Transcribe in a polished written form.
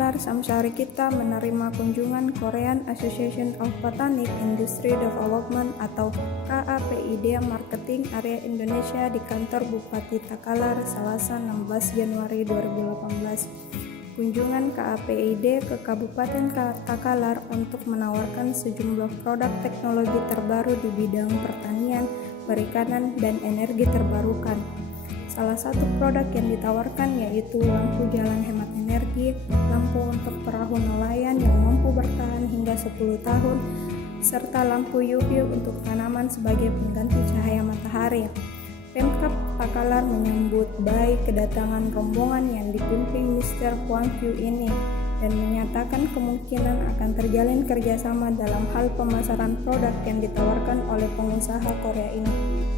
Takalar Samsari kita menerima kunjungan Korean Association of Photonic Industry Development atau KAPID Marketing Area Indonesia di kantor Bupati Takalar Selasa 16 Januari 2018. Kunjungan KAPID ke Kabupaten Takalar untuk menawarkan sejumlah produk teknologi terbaru di bidang pertanian, perikanan, dan energi terbarukan. Salah satu produk yang ditawarkan yaitu lampu jalan hemat energi, lampu untuk perahu nelayan yang mampu bertahan hingga 10 tahun, serta lampu UV untuk tanaman sebagai pengganti cahaya matahari. Pemkab Takalar menyambut baik kedatangan rombongan yang dipimpin Mr. Hwang Kyu ini dan menyatakan kemungkinan akan terjalin kerjasama dalam hal pemasaran produk yang ditawarkan oleh pengusaha Korea ini.